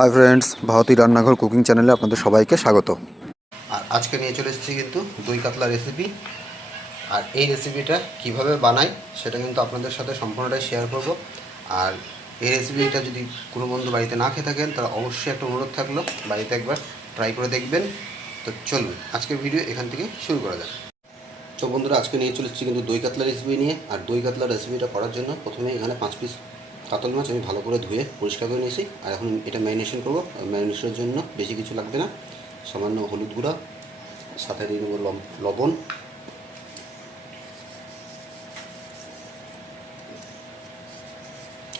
Hi friends, Bharati রান্নাঘর cooking চ্যানেলে আপনাদের সবাইকে স্বাগত। আর আজকে নিয়ে চলে এসেছি কিন্তু দই কাতলা রেসিপি। আর এই রেসিপিটা কিভাবে বানাই সেটা কিন্তু আপনাদের সাথে সম্পূর্ণটাই শেয়ার করব। আর এই রেসিপিটা যদি কোনো বন্ধু বাড়িতে না খেয়ে থাকেন তাহলে অবশ্যই একটা অনুরোধ থাকলো, বাড়িতে একবার ট্রাই করে দেখবেন। তো চলুন আজকের ভিডিও এখান থেকে শুরু করা যাক। তো বন্ধুরা, আজকে নিয়ে চলে এসেছি কিন্তু দই কাতলা রেসিপি নিয়ে। আর দই কাতলা রেসিপিটা করার জন্য প্রথমে এখানে 5 পিস কাতল মাছ আমি ভালো করে ধুয়ে পরিষ্কার করে নিয়েছি। আর এখন এটা ম্যারিনেশন করবো। ম্যারিনেশনের জন্য বেশি কিছু লাগবে না, সামান্য হলুদ গুঁড়া, সাথে দিয়ে নেবো লবণ,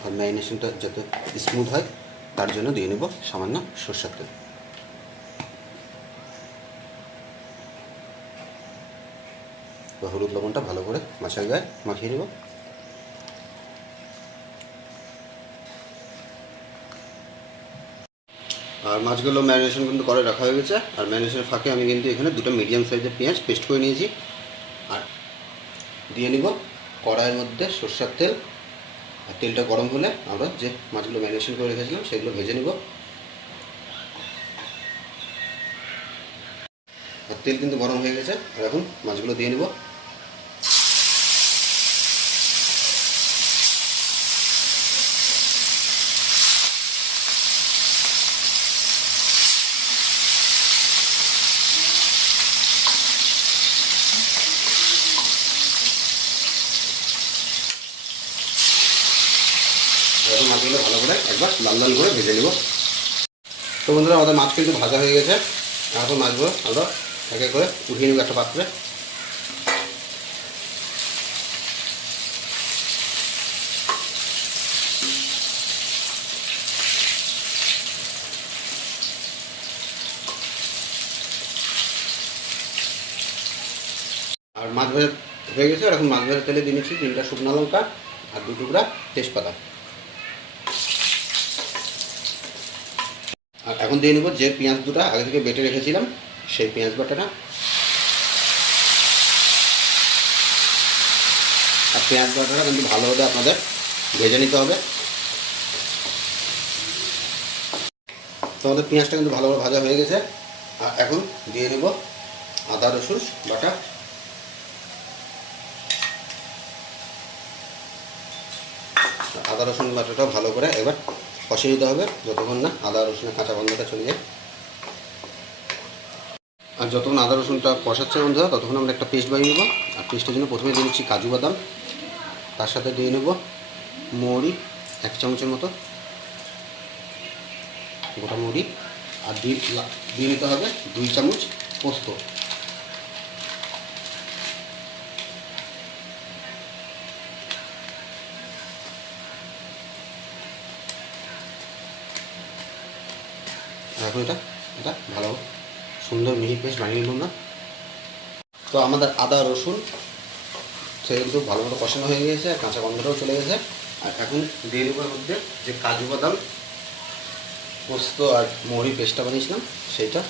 আর ম্যারিনেশনটা যাতে স্মুথ হয় তার জন্য দিয়ে নেব সামান্য সরষের তেল। হলুদ লবণটা ভালো করে মাছের গায়ে মাখিয়ে নেব। আর মাছগুলো ম্যারিনেশন কিন্তু করে রাখা হয়ে গেছে। আর ম্যারিনেশনের ফাঁকে আমি কিন্তু এখানে দুটো মিডিয়াম সাইজের পেঁয়াজ পেস্ট করে নিয়েছি। আর দিয়ে নিব কড়াইয়ের মধ্যে সরষের তেল। আর তেলটা গরম হলে আমরা যে মাছগুলো ম্যারিনেশন করে রেখেছিলাম সেগুলো ভেজে নিব। আর তেল কিন্তু গরম হয়ে গেছে। আর এখন মাছগুলো দিয়ে নিব। এখন মাছগুলো ভালো করে একবার লাল লাল করে ভেজে নিব। তো বন্ধুরা, আমাদের মাছ কিন্তু ভাজা হয়ে গেছে। এখন মাছগুলো আমরা এক এক করে উঠিয়ে নেব একটা পাত্রে। আর মাছ ভাজা হয়ে গেছে। আর এখন মাছ ভাজা তেলে দিয়ে নিচ্ছি 3টা শুকনো লঙ্কা আর 2 টুকরা তেজপাতা। আর এখন দিয়ে নেব যে পেঁয়াজ দুটো আগে থেকে বেটে রেখেছিলাম সেই পেঁয়াজ বাটাটা। আর পেঁয়াজ বাটাটা কিন্তু ভালোভাবে আপনাদের ভেজে নিতে হবে। তো আমাদের পেঁয়াজটা কিন্তু ভালোভাবে ভাজা হয়ে গেছে। আর এখন দিয়ে নেব আদা রসুন বাটা। আদা রসুন বাটাটা ভালো করে এবার কষিয়ে নিতে হবে যতক্ষণ না আদা রসুনের কাঁচা গন্ধটা চলে যায়। আর যতক্ষণ আদা রসুনটা কষাচ্ছে বন্ধুরা ততক্ষণ আমরা একটা পেস্ট বানিয়ে নেব। আর পেস্টের জন্য প্রথমে দিয়ে নিচ্ছি কাজু বাদাম, তার সাথে দিয়ে নেব মৌরি 1 চামচের মতো, গোটা মৌরি। আর দিয়ে নিতে হবে 2 চামচ পোস্ত। এখন এটা ভালো সুন্দর মিহি পেস্ট বানিয়ে নেব না। তো আমাদের আদা রসুন সে কিন্তু ভালো মতো কষানো হয়ে গেছে, আর কাঁচা গন্ধটাও চলে গেছে। আর এখন দিয়ে দেবো এর মধ্যে যে কাজু বাদাম, পোস্ত আর মৌরি পেস্টটা বানিয়েছিলাম সেইটা।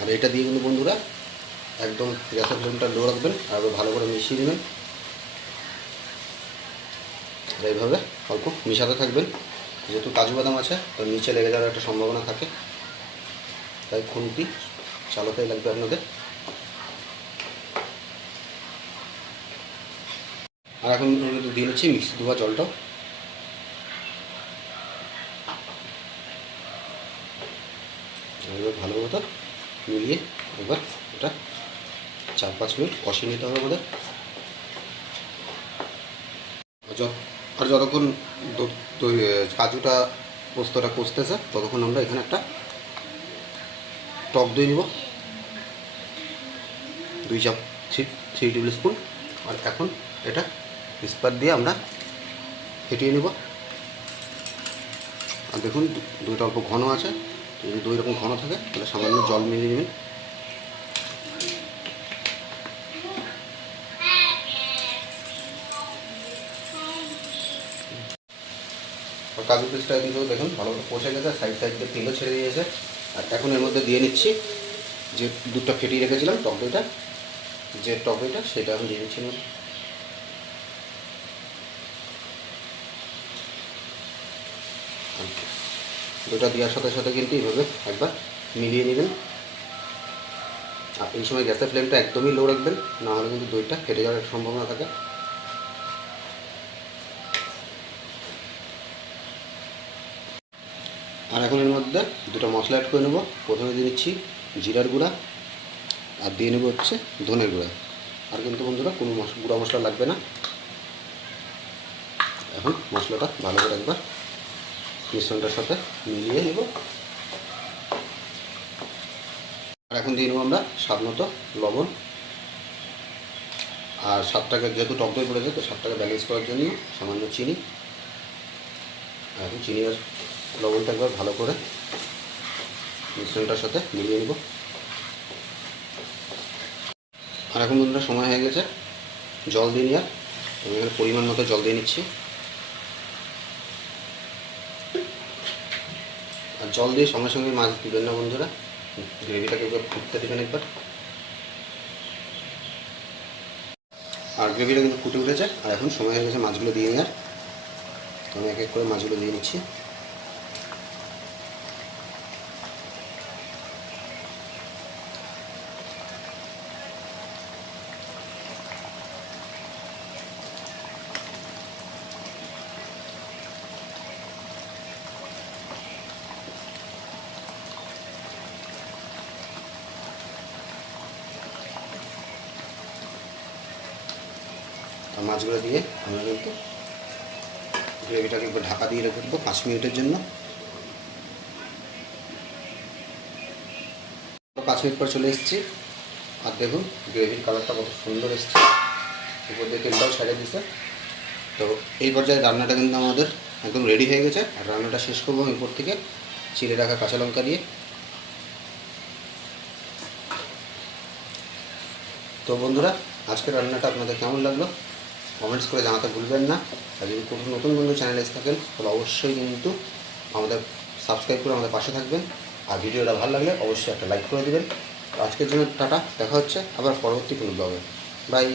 আর এটা দিয়ে কিন্তু বন্ধুরা একদম গ্যাসের ফ্লেমটা লো রাখবেন আর ভালো করে মিশিয়ে দেবেন। আর এইভাবে অল্প মিশাতে থাকবেন, যেহেতু কাজু বাদাম আছে তো নিচে লেগে যাওয়ার একটা সম্ভাবনা থাকে, তাই খুন্তি চালাতেই লাগবে আপনাদের। আর এখন দিয়ে নিচ্ছি মিক্সি ধোয়া জলটাও। এবার ভালো মতো মিলিয়ে এবার এটা 4-5 মিনিট কষিয়ে নিতে হবে আমাদের। আর যতক্ষণ কাজুটা পোস্তটা কষতেছে ততক্ষণ আমরা এখানে একটা টক দই নিব 3 টেবিল স্পুন। আর এখন এটা স্পার দিয়ে আমরা ফেটিয়ে নেব। আর দেখুন দইটা অল্প ঘন আছে, যদি দই এরকম ঘন থাকে তাহলে সামান্য জল মিলিয়ে নেবেন। আর কাজু পিসটা কিন্তু দেখুন ভালো করে কষে গেছে, সাইড দিয়ে তেলও ছেড়ে দিয়েছে। আর এখন এর মধ্যে দিয়ে নিচ্ছি যে দুধটা ফেটিয়ে রেখেছিলাম টক দইটা, সেটা এখন দিয়ে দিচ্ছি। দইটা দেওয়ার সাথে সাথে কিন্তু এইভাবে একবার মিলিয়ে নেবেন। আর এই সময় গ্যাসের ফ্লেমটা একদমই লো রাখবেন, নাহলে কিন্তু দইটা ফেটে যাওয়ার একটা সম্ভাবনা থাকে। আর এখন এর মধ্যে দুটো মশলা অ্যাড করে নেবো। প্রথমে দিয়ে দিচ্ছি জিরার গুঁড়া, আর দিয়ে নেবো হচ্ছে ধনের গুঁড়া। আর কিন্তু বন্ধুরা কোনো গুঁড়া মশলা লাগবে না। এখন মশলাটা ভালো করে একবার মিশ্রণটার সাথে মিলিয়ে নেব। আর এখন দিয়ে নেবো আমরা স্বাদ মতো লবণ। আর স্বাদটাকে যেহেতু টক দই পড়েছে, তো স্বাদটাকে ব্যালেন্স করার জন্য সামান্য চিনি। আর এখন চিনি আর লবণটা একবার ভালো করে মিশ্রণটার সাথে মিলিয়ে নেব। আর এখন বন্ধুরা সময় হয়ে গেছে জল দিয়ে নেওয়ার। আমি এখানে পরিমাণ মতো জল দিয়ে নিচ্ছি। আর জল দিয়ে সঙ্গে সঙ্গে মাছ দিবেন না বন্ধুরা, গ্রেভিটাকে একবার ফুটতে দেবেন একবার। আর গ্রেভিটা কিন্তু ফুটে উঠেছে। আর এখন সময় হয়ে গেছে মাছগুলো দিয়ে নেওয়ার। আমি এক এক করে মাছগুলো দিয়ে নিচ্ছি। আর মাছগুলো দিয়ে আমরা কিন্তু গ্রেভিটাকে একবার ঢাকা দিয়ে রেখে দেবো 5 মিনিটের জন্য। 5 মিনিট পর চলে এসেছি। আর দেখুন গ্রেভির কালারটা কত সুন্দর এসছে, উপর দিয়ে তেলটাও ছাড়িয়ে দিচ্ছে। তো এই পর্যায়ে রান্নাটা কিন্তু আমাদের একদম রেডি হয়ে গেছে। আর রান্নাটা শেষ করবো উপর থেকে চিড়ে রাখা কাঁচা লঙ্কা দিয়ে। তো বন্ধুরা, আজকের রান্নাটা আপনাদের কেমন লাগলো কমেন্টস করে জানাতে ভুলবেন না। আর যদি কোনো নতুন বন্ধু চ্যানেলে এসে থাকেন তাহলে অবশ্যই কিন্তু আমাদের সাবস্ক্রাইব করে আমাদের পাশে থাকবেন। আর ভিডিওটা ভালো লাগলে অবশ্যই একটা লাইক করে দেবেন। আজকের জন্য টাটা, দেখা হচ্ছে আবার পরবর্তী কোনো ব্লগে। বাই।